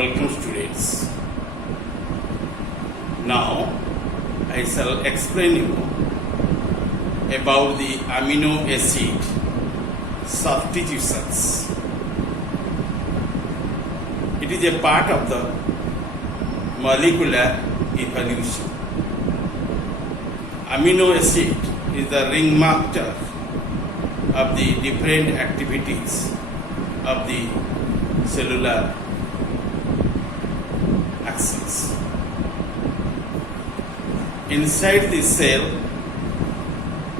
Welcome students. Now I shall explain you about the amino acid substitutions. It is a part of the molecular evolution. Amino acid is the ringmaster of the different activities of the cellular axis. Inside the cell,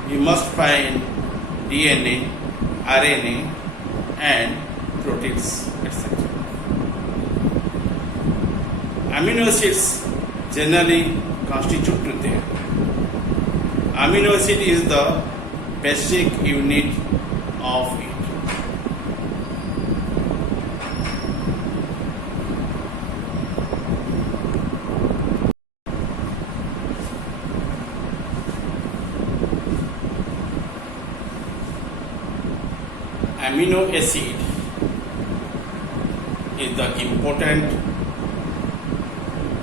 you must find DNA, RNA, and proteins, etc. Amino acids generally constitute to them. Amino acid is the basic unit of it. Amino acid is the important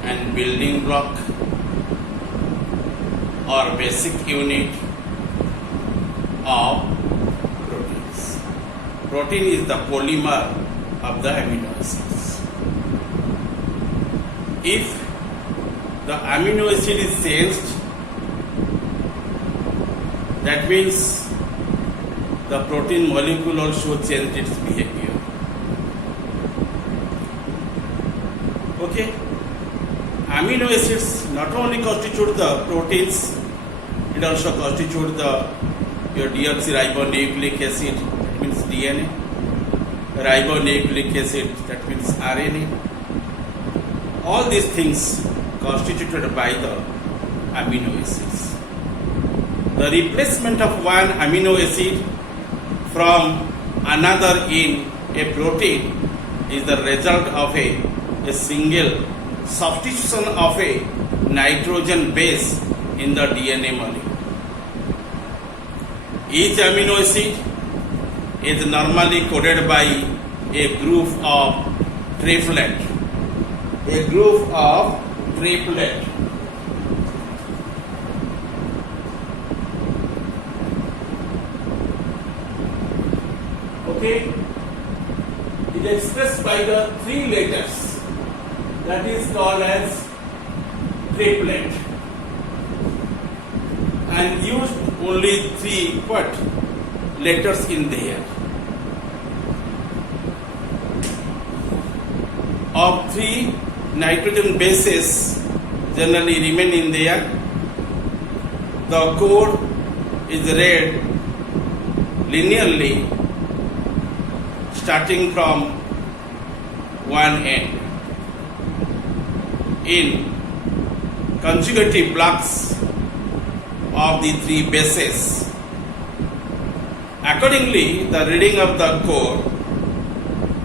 and building block or basic unit of proteins. Protein is the polymer of the amino acids. If the amino acid is changed, that means the protein molecule also changes its behavior. Okay? Amino acids not only constitute the proteins, it also constitute your deoxyribonucleic acid, that means DNA, ribonucleic acid, that means RNA. All these things constituted by the amino acids. The replacement of one amino acid from another in a protein is the result of a single substitution of a nitrogen base in the DNA molecule. Each amino acid is normally coded by a group of triplet. A group of triplet. Okay, it is expressed by the three letters, that is called as triplet, and used only three letters in there. Of three nitrogen bases generally remain in there. The core is read linearly starting from one end in consecutive blocks of the three bases. Accordingly, the reading of the core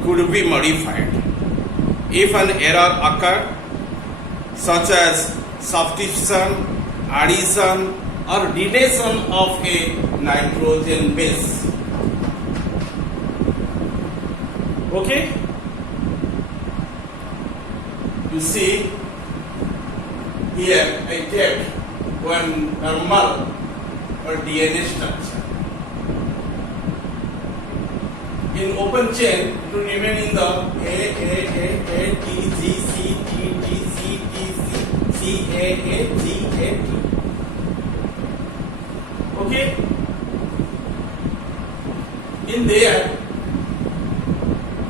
could be modified if an error occurred, such as substitution, addition, or deletion of a nitrogen base. Okay? You see, here I kept one normal or DNA structure. In open chain, it will remain in the A, T, G, C, T, T, C, T, C, C, A, G, A, T. Okay? In there,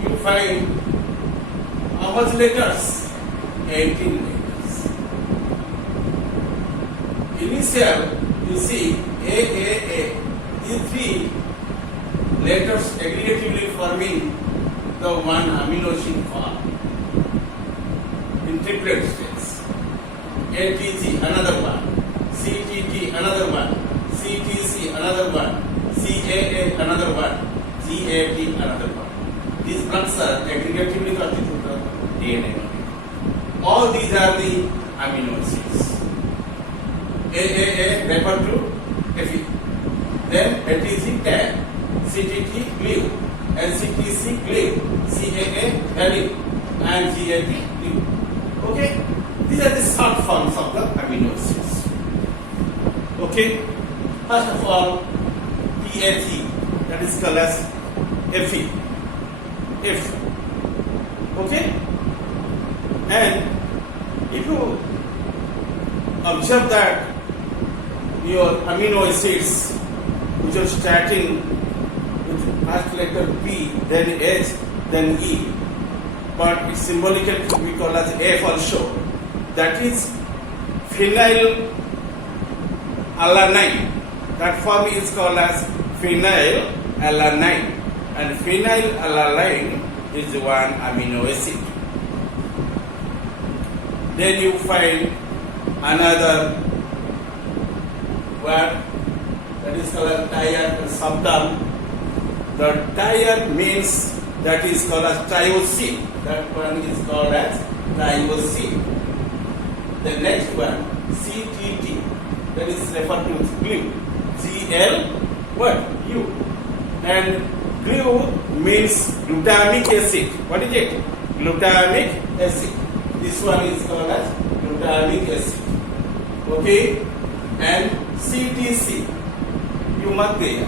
you find how much letters? 18 letters. Initial, you see A. These three letters aggregatively forming the one amino acid form in triplet states. ATG, another one. CTT, another one. CTC, another one. CAA, another one. GAT, another one. These blocks are aggregatively constitute the DNA molecule. All these are the amino acids. AAA refer to Fe. Then ATG, TAG. CTT, glue. NCTC, glue. CAA, valine. and GAT. Okay, these are the short forms of the amino acids. Okay, first of all, PAT, that is called as Fe. F. Okay, and if you observe that your amino acids which are starting with first letter P, then H, then E, but it's symbolically we call as F also. That is phenyl alanine. That form is called as phenyl alanine, and phenyl alanine is one amino acid. Then you find another word that is called as triad subterm. The triad means that is called as triosine. That one is called as triosine. The next one, CTT, that is referred to as glue. GL, what? U. And glue means glutamic acid. What is it? Glutamic acid. This one is called as glutamic acid. Okay? And CTC, you must be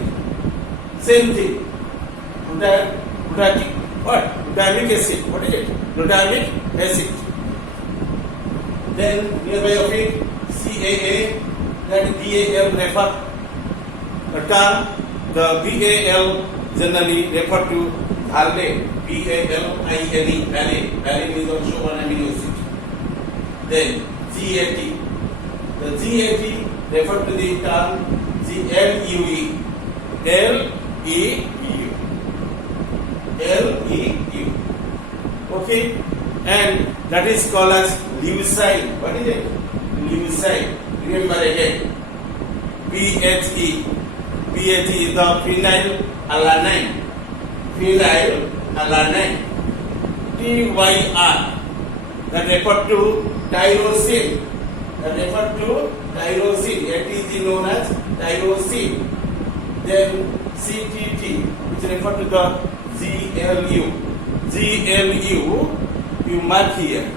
same thing. Glutamic, what? Glutamic acid. What is it? Glutamic acid. Then nearby of it, CAA, that BAL refer the term. The BAL generally refer to valine. BALINE, valine. Valine is also one amino acid. Then GAT. The GAT refer to the term LEU. LEU. Okay, and that is called as leucine. What is it? Leucine. Remember again. PHE. PHE is the phenyl alanine. Phenyl alanine. TYR. That refer to tyrosine. That refer to tyrosine. It is known as tyrosine. Then CTT, which refer to the GLU. GLU, you mark here.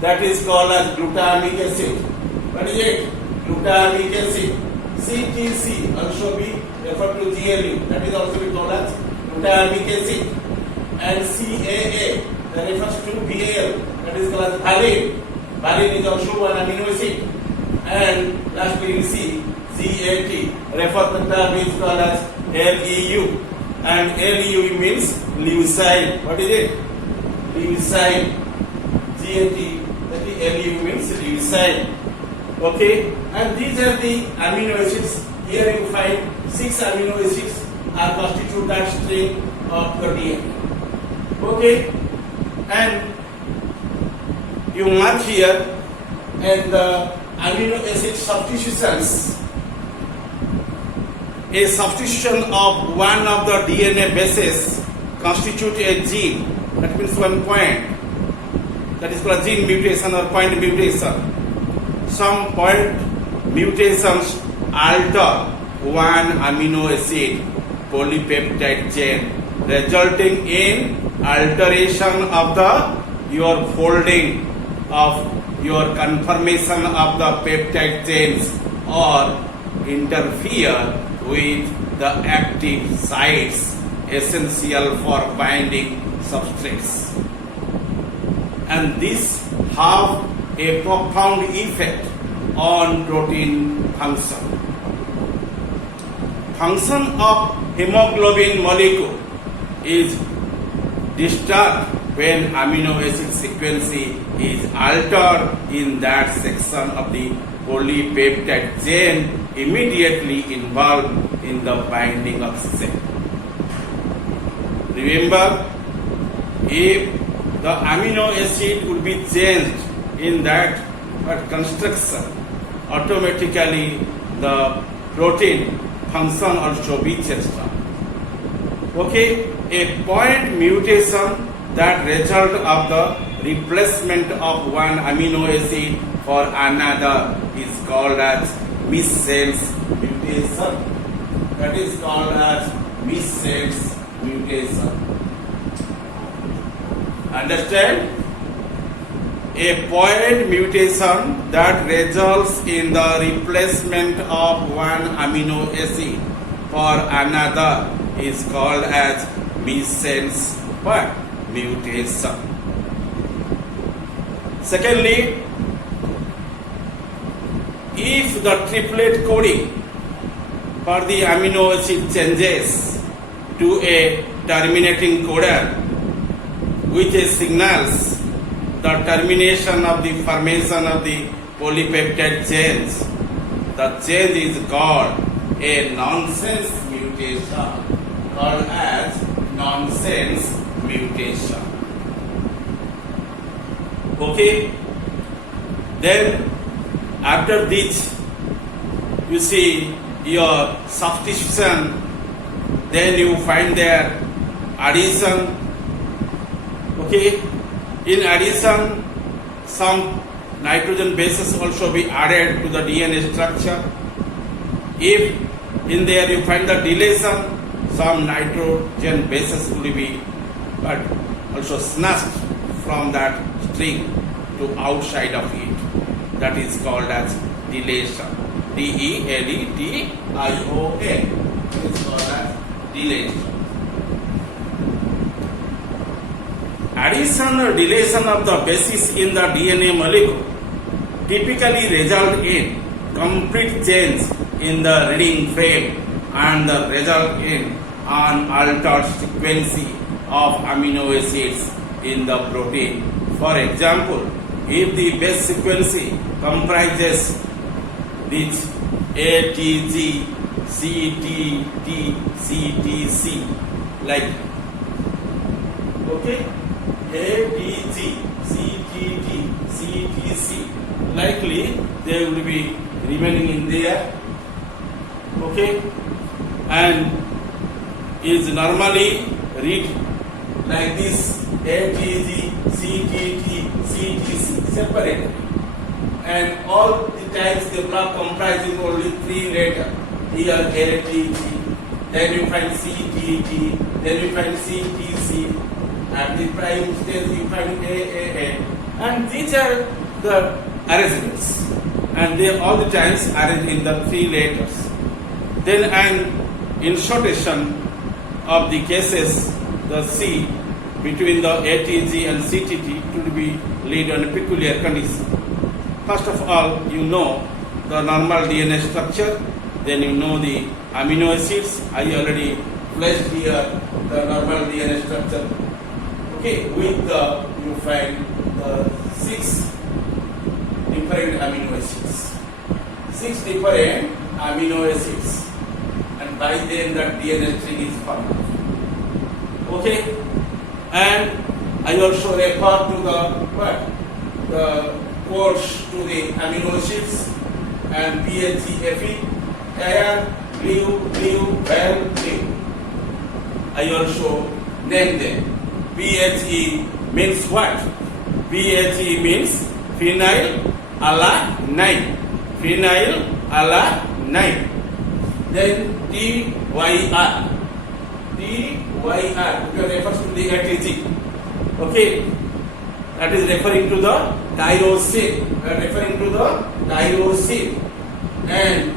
That is called as glutamic acid. What is it? Glutamic acid. CTC also be referred to GLU. That is also be called as glutamic acid. And CAA, that refers to BAL. That is called as valine. Valine is also one amino acid. And lastly we see GAT, refer to the term is called as LEU. And LEU means leucine. What is it? Leucine. GAT, that is LEU means leucine. Okay, and these are the amino acids. Here you find 6 amino acids are constitute that string of the DNA. Okay, and you mark here, and the amino acid substitutions. A substitution of one of the DNA bases constitute a gene. That means one point. That is called gene mutation or point mutation. Some point mutations alter one amino acid polypeptide chain, resulting in alteration of the your folding of your conformation of the peptide chains, or interfere with the active sites essential for binding substrates. And this have a profound effect on protein function. Function of hemoglobin molecule is disturbed when amino acid sequence is altered in that section of the polypeptide chain immediately involved in the binding of cell. Remember, if the amino acid would be changed in that construction, automatically the protein function also be changed. Okay, a point mutation that result of the replacement of one amino acid for another is called as missense mutation. That is called as missense mutation. Understand? A point mutation that results in the replacement of one amino acid for another is called as missense what? Mutation. Secondly, if the triplet coding for the amino acid changes to a terminating codon which signals the termination of the formation of the polypeptide change, the change is called a nonsense mutation, called as nonsense mutation. Okay? Then after this, you see your substitution, then you find their addition. Okay? In addition, some nitrogen bases also be added to the DNA structure. If in there you find the deletion, some nitrogen bases will be but also snatched from that string to outside of it. That is called as deletion. D-E-L-E-T-I-O-N. It is called as deletion. Addition or deletion of the bases in the DNA molecule typically result in complete change in the reading frame and the result in an altered sequence of amino acids in the protein. For example, if the base sequence comprises this ATG, CTT, CTC, like, okay, ATG, CTT, CTC, likely they will be remaining in there, okay, and is normally read like this ATG, CTT, CTC separately, and all the times the block comprising only 3 letters. Here ATG, then you find CTT, then you find CTC, at the prime stage you find AAA, and these are the arrangements, and they all the times arranged in the 3 letters. Then an insertion of the cases, the C between the ATG and CTT to be lead on a peculiar condition. First of all, you know the normal DNA structure, then you know the amino acids. I already placed here the normal DNA structure. Okay, with the, you find the 6 different amino acids. 6 different amino acids. And by then the DNA string is formed. Okay, and I also refer to the what? The codes to the amino acids and PHE, air, blue, well, blue. I also name them. PHE means what? PHE means phenylalanine. Phenylalanine. Then TYR. TYR refers to the ATG. Okay, that is referring to the tyrosine. And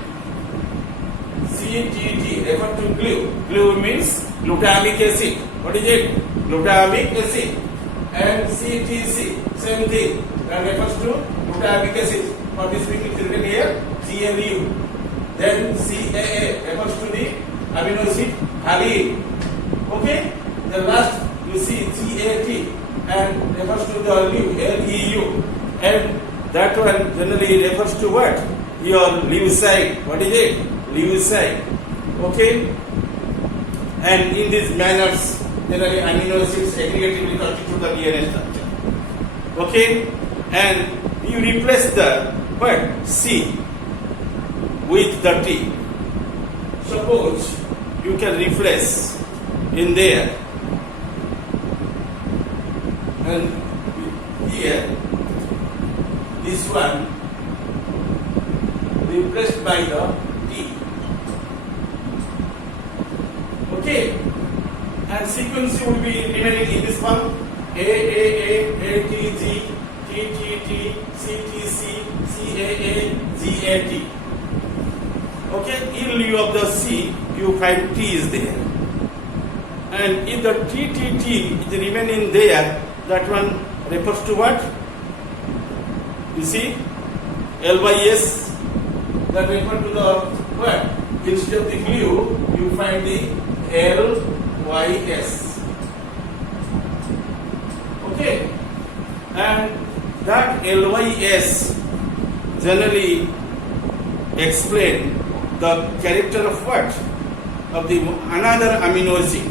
CTT refers to glue. Glue means glutamic acid. What is it? Glutamic acid. And CTC, same thing. That refers to glutamic acid. For this thing is written here, GLU. Then CAA refers to the amino acid allele. Okay? The last you see GAT and refers to the LEU. And that one generally refers to what? Your leucine. What is it? Leucine. Okay? And in these manners, generally amino acids aggregatively constitute the DNA structure. Okay? And you replace the what? C with the T. Suppose you can replace in there, and here this one replaced by the T. Okay, and sequence will be remaining in this one A T G T TTT, CTC, CAA, GAT. Okay, in lieu of the C, you find T is there. And if the TTT is remaining there, that one refers to what? You see, LYS, that refers to the what? Instead of the glue, you find the LYS. Okay, and that LYS generally explain the character of what? Of the another amino acid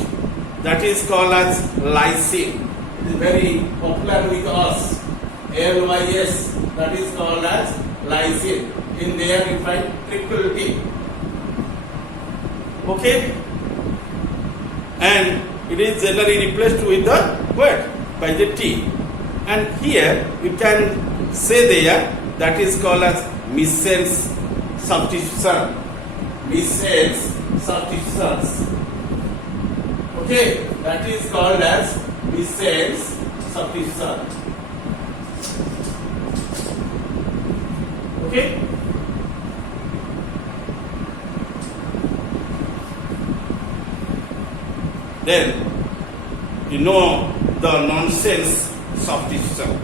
that is called as lysine. It is very popular with us. LYS, that is called as lysine. In there you find triple T. Okay? And it is generally replaced with the what? By the T. And here you can say there that is called as missense substitution. Missense substitutions. Okay, that is called as missense substitution. Okay. Then you know the nonsense substitution.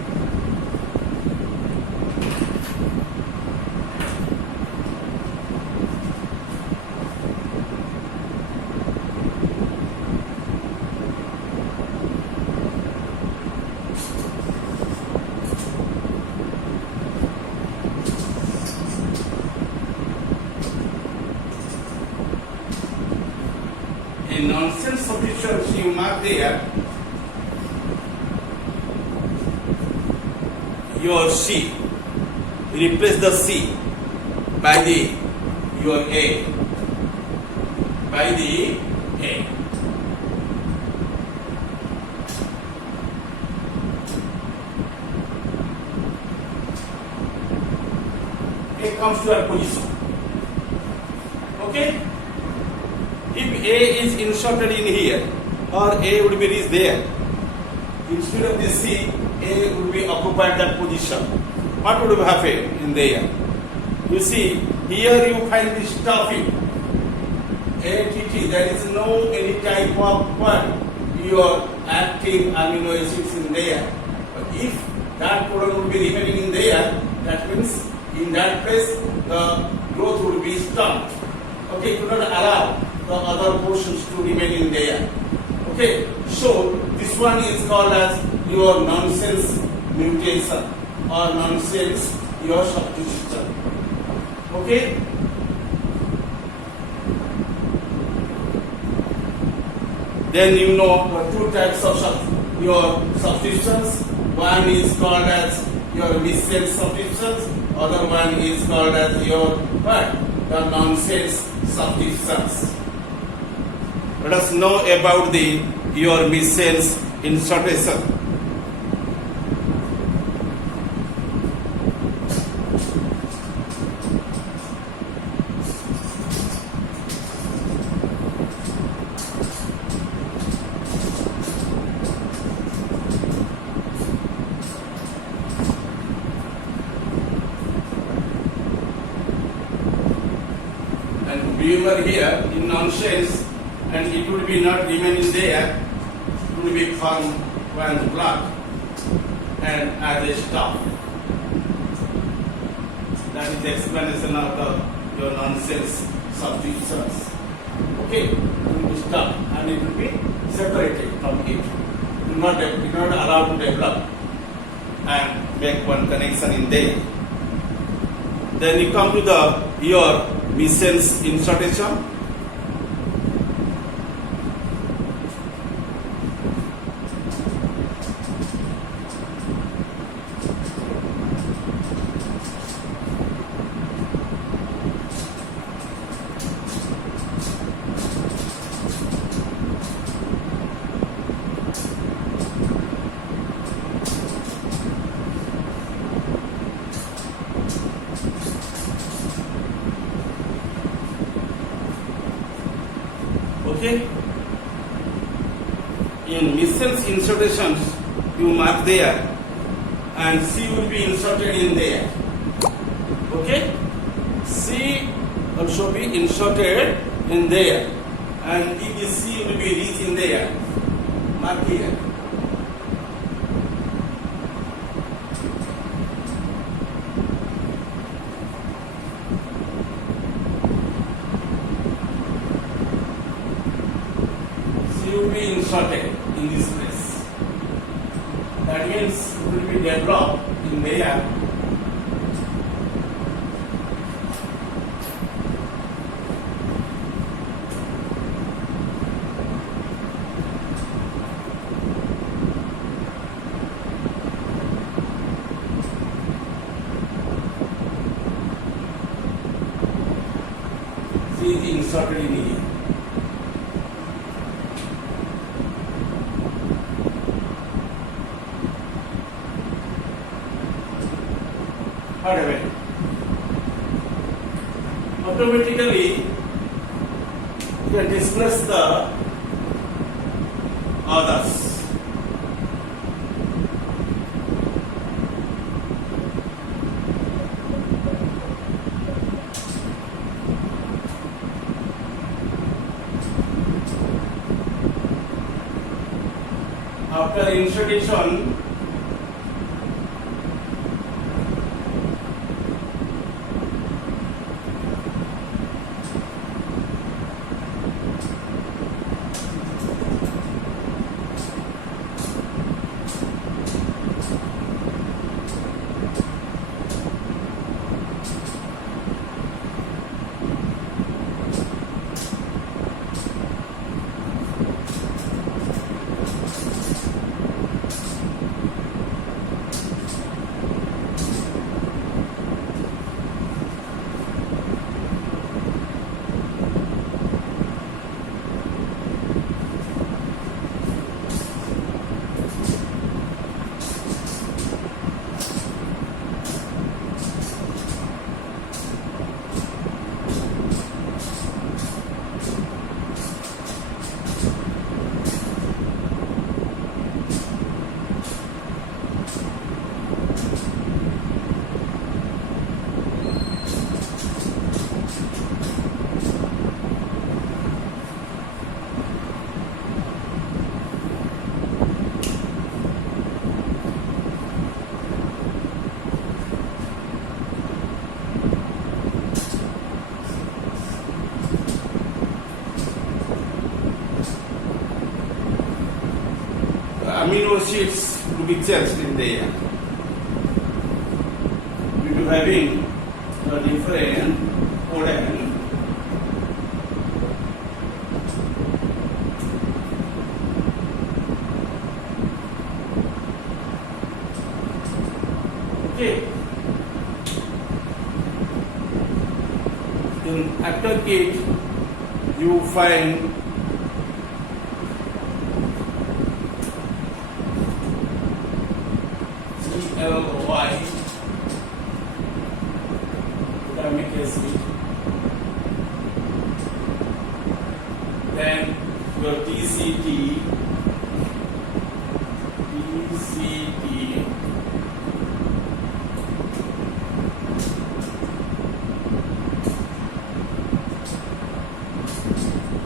In nonsense substitutions, you mark there your C. You replace the C by the your A. By the A. A comes to our position. Okay? If A is inserted in here, or A would be reached there, instead of the C, A would be occupied that position. What would have happened in there? You see, here you find the stuffing. ATT, there is no any type of what? Your active amino acids in there. But if that protein would be remaining in there, that means in that place the growth would be stopped. Okay, it would not allow the other portions to remain in there. Okay, so this one is called as your nonsense mutation or nonsense your substitution. Okay. Then you know the two types of your substitutions. One is called as your missense substitutions. Other one is called as your what? The nonsense substitutions. Let us know about the your missense insertion. And remember here in nonsense, and it will be not remaining there, it will be formed one block and as a stop. That is the explanation of your nonsense substitutions. Okay, it will be stopped and it will be separated from it. It will not allow to develop and make one connection in there. Then you come to your missense insertion. Okay. In missense insertions, you mark there and C will be inserted in there. Okay? C also be inserted in there, and this C will be reached in there. Mark here. C will be inserted in this place. That means it will be developed in there. C is inserted in here. However, automatically you can dismiss the others. After insertion, amino acids to be changed in there. Due to having a different codon, okay. In after kit, you find GLY glutamic acid, then your TCT,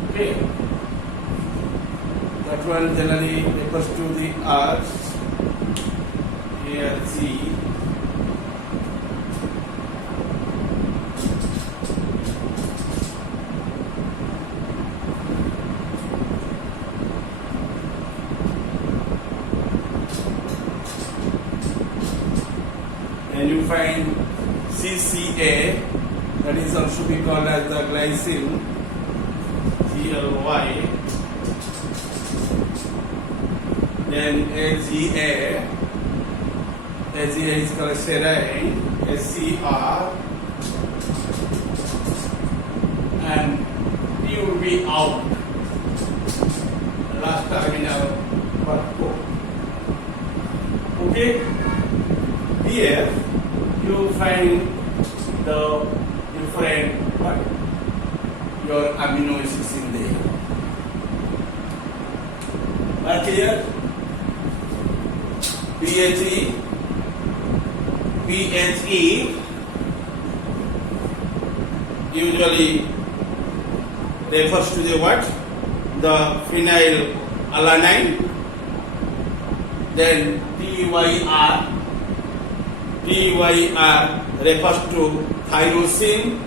okay, that one generally refers to the arts. ALC, and you find CCA, that is also be called as the glycine, GLY, then AGA, AGA is called serine, SCR, and P will be out, last terminal for. Okay, here you find the different your amino acids in there. Are clear? PHE, PHE usually refers to the what? The phenyl alanine. Then TYR refers to tyrosine.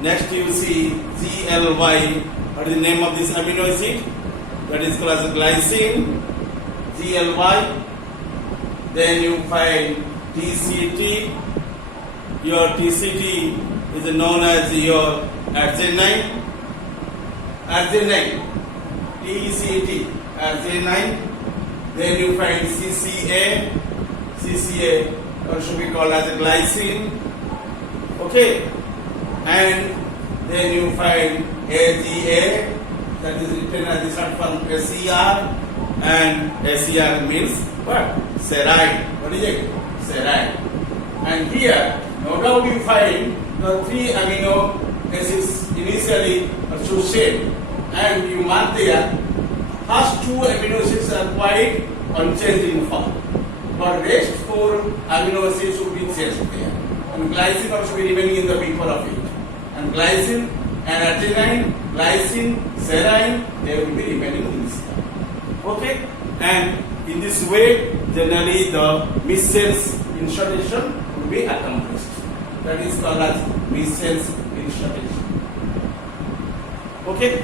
Next you see GLY. What is the name of this amino acid? That is called as glycine. GLY. Then you find TCT. Your TCT is known as your arginine. TCT, arginine. Then you find CCA also be called as a glycine. Okay, and then you find AGA, that is written as the short form SCR, and SCR means what? Serine. What is it? Serine. And here, no doubt you find the 3 amino acids initially associated, and you mark there, first 2 amino acids are quite unchanged in form, but rest 4 amino acids should be changed there, and glycine also be remaining in the before of it, and glycine and arginine, glycine, serine, they will be remaining in this form. Okay, and in this way, generally the missense insertion will be accomplished. That is called as missense insertion. Okay,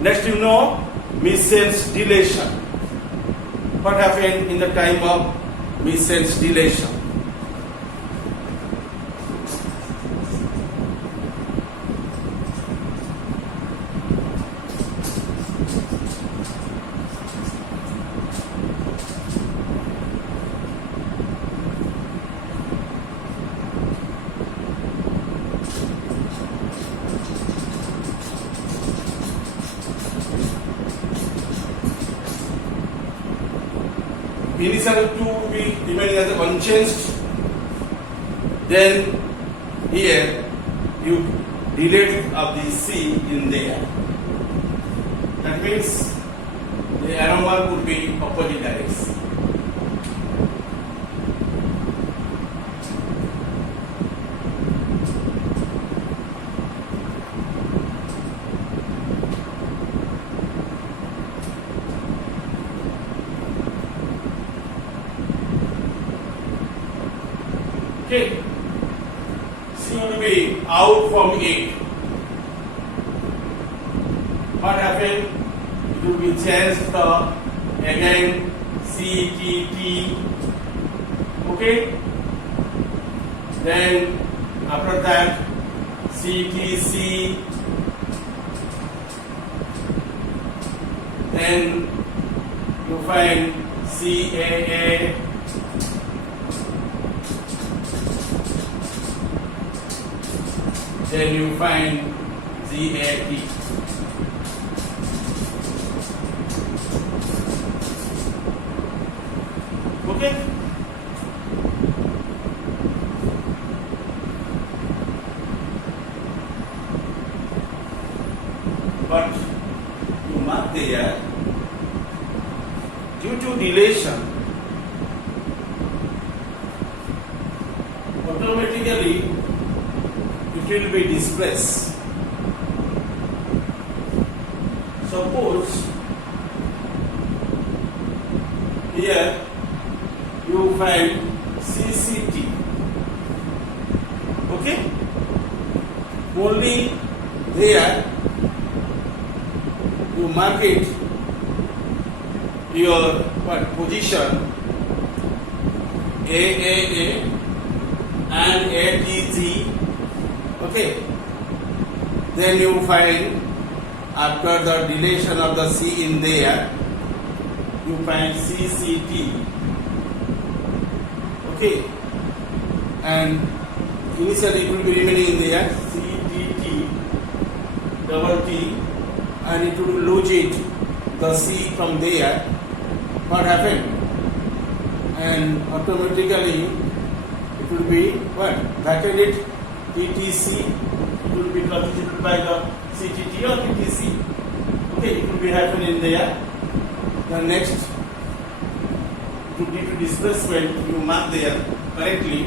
next you know missense deletion. What happened in the time of missense deletion? Initial 2 will be remaining as unchanged. Then here you delete of the C in there. That means the aroma would be opposite direction. Okay, C will be out from it. What happened? It will be changed to again CTT. Okay, then after that CTC, then you find CAA. Then you find GAT. Okay? But you mark there, due to deletion, automatically it will be displaced. Suppose here you find CCT. Okay? Only there you mark it your position AAA and ATG. Okay, then you find after the deletion of the C in there, you find CCT. Okay, and initially it will be remaining in there CTT double T, and it will lose it the C from there. What happened? And automatically it will be what? Vacated TTC. It will be substituted by the CTT or TTC. Okay, it will be happening in there. The next, to due to displacement, you mark there correctly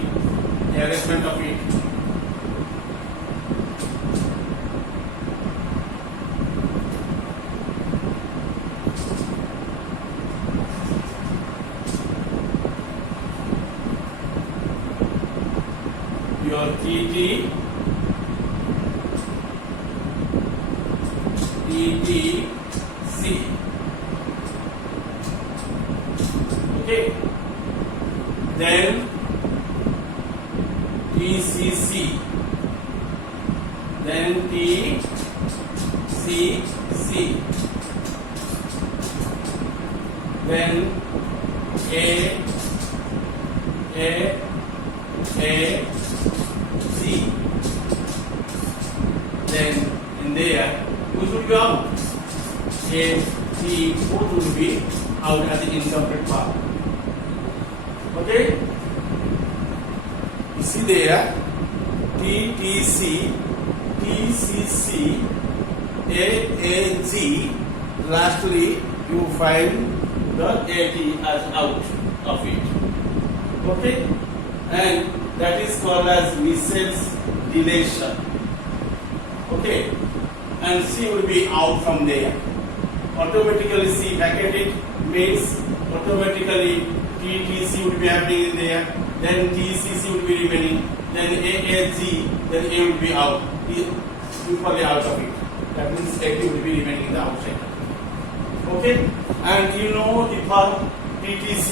the arrangement of it. Your TT, TTC. Okay. Then TCC. Then TCC. Then A, C. Then in there, which will be out? A, C, both will be out as the incomplete part. Okay? You see there, TTC, TCC, AAG, lastly you find the AT as out of it. Okay? And that is called as Michel's deletion. Okay? And C will be out from there. Automatically C vacated means automatically TTC will be happening in there, then TCC will be remaining, then AAG, then A will be out, equally out of it. That means AT will be remaining in the outside. Okay? And you know the form TTC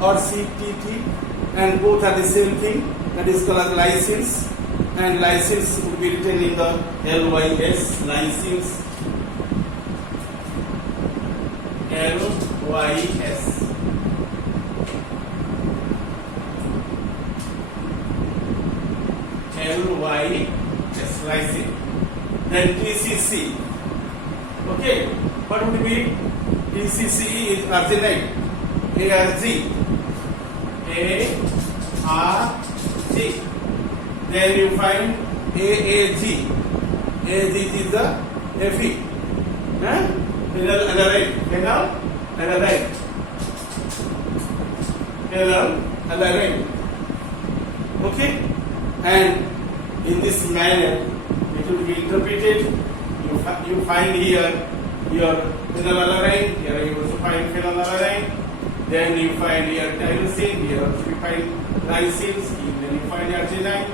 or CTT, and both are the same thing, that is called as license, and license will be written in the LYS, license, LYS. LYS, license. Then TCC. Okay, what would be TCC is arginine. ARG. ARG. Then you find AAG. AAG is the Fe. Phenyl alanine. Phenyl alanine. Phenyl alanine. Okay? And in this manner, it will be interpreted. You find here your phenylalanine, here you also find phenylalanine, then you find here tyrosine, here also you find lysine, then you find arginine,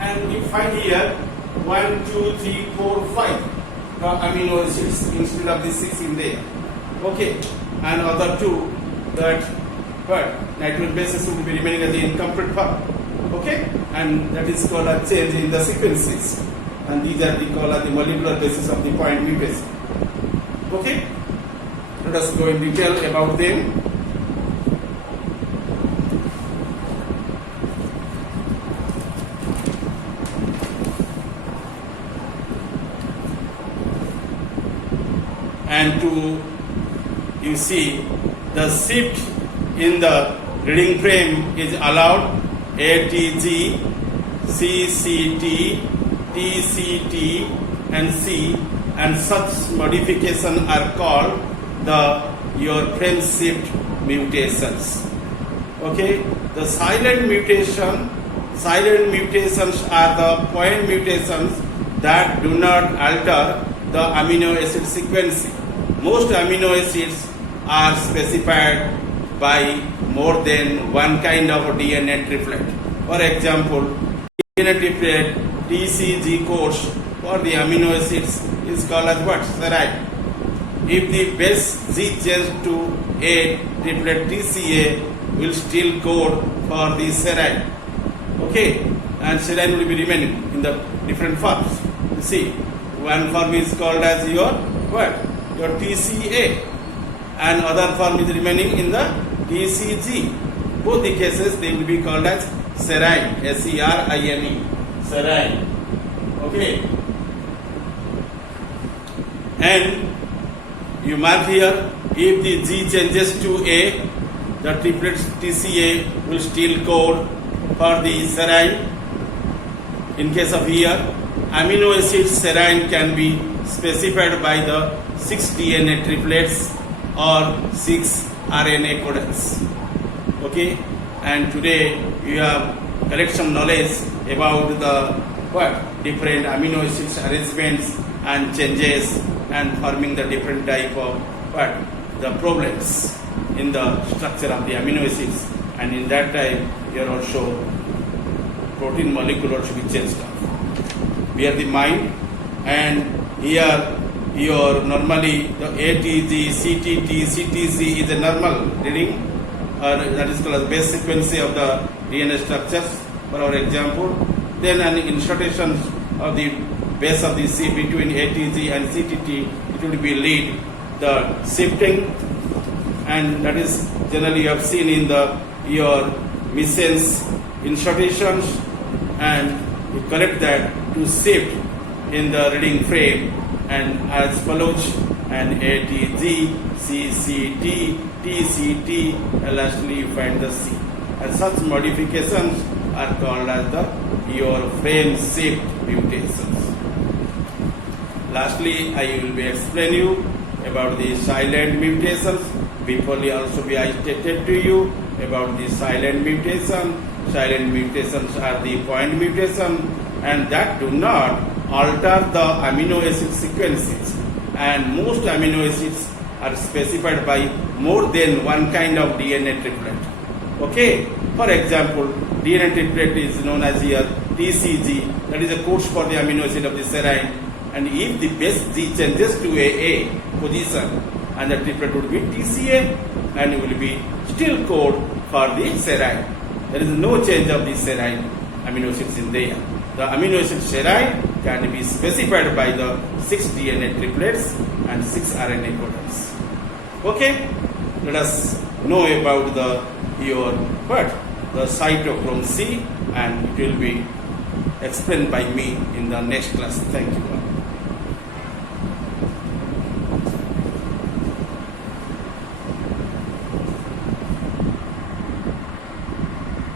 and you find here 1, 2, 3, 4, 5 the amino acids instead of the 6 in there. Okay, and other two that but nitrogen bases will be remaining as the incomplete part. Okay, and that is called a change in the sequences, and these are the called the molecular basis of the point mutation. Okay, let us go in detail about them. And to you see the shift in the reading frame is allowed. ATG, CCT, TCT and C, and such modification are called your frame shift mutations. Okay, the silent mutations are the point mutations that do not alter the amino acid sequence. Most amino acids are specified by more than one kind of DNA triplet. For example, DNA triplet TCG codes for the amino acids is called as what? Serine. If the base Z changes to A, triplet TCA will still code for the serine. Okay, and serine will be remaining in the different forms. You see, one form is called as your what? Your TCA, and other form is remaining in the TCG. Both the cases they will be called as serine, S-E-R-I-N-E, serine. Okay. And you mark here, if the G changes to A, the triplet TCA will still code for the serine. In case of here, amino acid serine can be specified by the 6 DNA triplets or 6 RNA codons. Okay, and today you have collection knowledge about the what different amino acids arrangements and changes and forming the different type of what the problems in the structure of the amino acids, and in that time here also protein molecule also be changed off. We are the mind, and here your normally the ATG, CTT, CTC is a normal reading, that is called as base sequence of the DNA structures for our example. Then an insertion of the base of the C between ATG and CTT, it will be lead the shifting, and that is generally you have seen in the your missense insertions, and you collect that to shift in the reading frame and as follows, and ATG, CCT, TCT, and lastly you find the C. And such modifications are called as the your frame shift mutations. Lastly, I will be explain you about the silent mutations. Before also I stated to you about the silent mutation. Silent mutations are the point mutation, and that do not alter the amino acid sequences, and most amino acids are specified by more than one kind of DNA triplet. Okay, for example, DNA triplet is known as here TCG, that is a code for the amino acid of the serine, and if the base G changes to a position, and the triplet would be TCA, and it will be still code for the serine. There is no change of the serine amino acids in there. The amino acid serine can be specified by the 6 DNA triplets and 6 RNA codons. Okay, let us know about the cytochrome C, and it will be explained by me in the next class. Thank you.